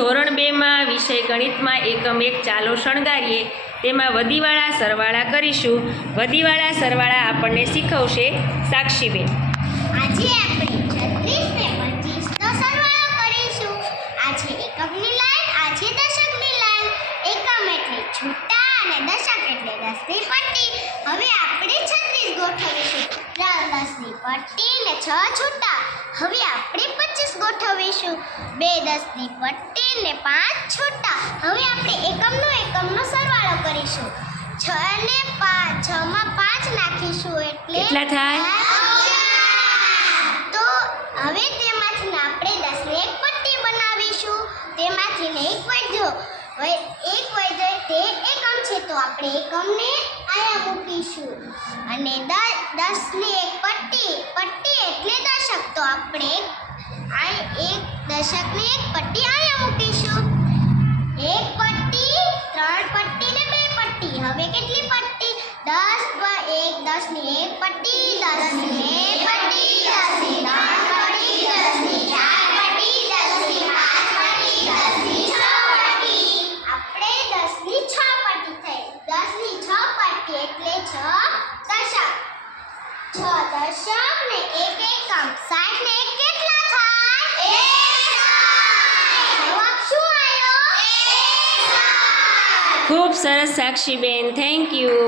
ધોરણ 2માં વિષય ગણિતમાં એકમ 1 ચાલો શણગારીએ તેમાં વધીવાળા સરવાળા કરીશું. વધીવાળા સરવાળા આપણને શીખવશે સાક્ષીબેન. આજે આપણે 36 ને 25 નો સરવાળો કરીશું. આ છે એકમની લાઈન, આ છે દશકની લાઈન. એકમ એટલે છૂટા અને દશક એટલે 10ની પટ્ટી. હવે આપણે 36 ગોઠવીશું. 3 10ની પટ્ટી ને 6 છૂટા. હવે આપણે 25 ગોઠવીશું. 2 10ની પટ્ટી ને 5 છૂટા. હવે આપણે એકમનો સરવાળો કરીશું. 6 ને 5, 6 માં 5 નાખીશું એટલે કેટલા થાય? તો હવે તેમાંથી આપણે 10ની એક પટ્ટી બનાવીશું. તેમાંથી એક વધ્યો, એક વધ્યો તે એકમ છે તો આપણે એકમને અહીંયા મૂકીશું. અને 10ની એક પટ્ટી એટલે દશક તો આપણે એક દશકની એક પટ્ટી અહીંયા મૂકીશું. એક પટ્ટી, 3 પટ્ટી ને 2 પટ્ટી. હવે કેટલી પટ્ટી? 10 10ની એક પટ્ટી, 10ની એક પટ્ટી, 10ની 3 પટ્ટી, 10ની 4 પટ્ટી, 10ની 5 પટ્ટી, 10ની 6 પટ્ટી. આપણે 10ની 6 પટ્ટી થઈ. 10ની 6 પટ્ટી એટલે 6 દશક. 6 દશક ને 1 એકમ. 60 ને 1 કેટલા થાય? 1 જવાબ શું આવ્યો? 1. ખૂબ સરસ સાક્ષીબેન, થેન્ક યુ.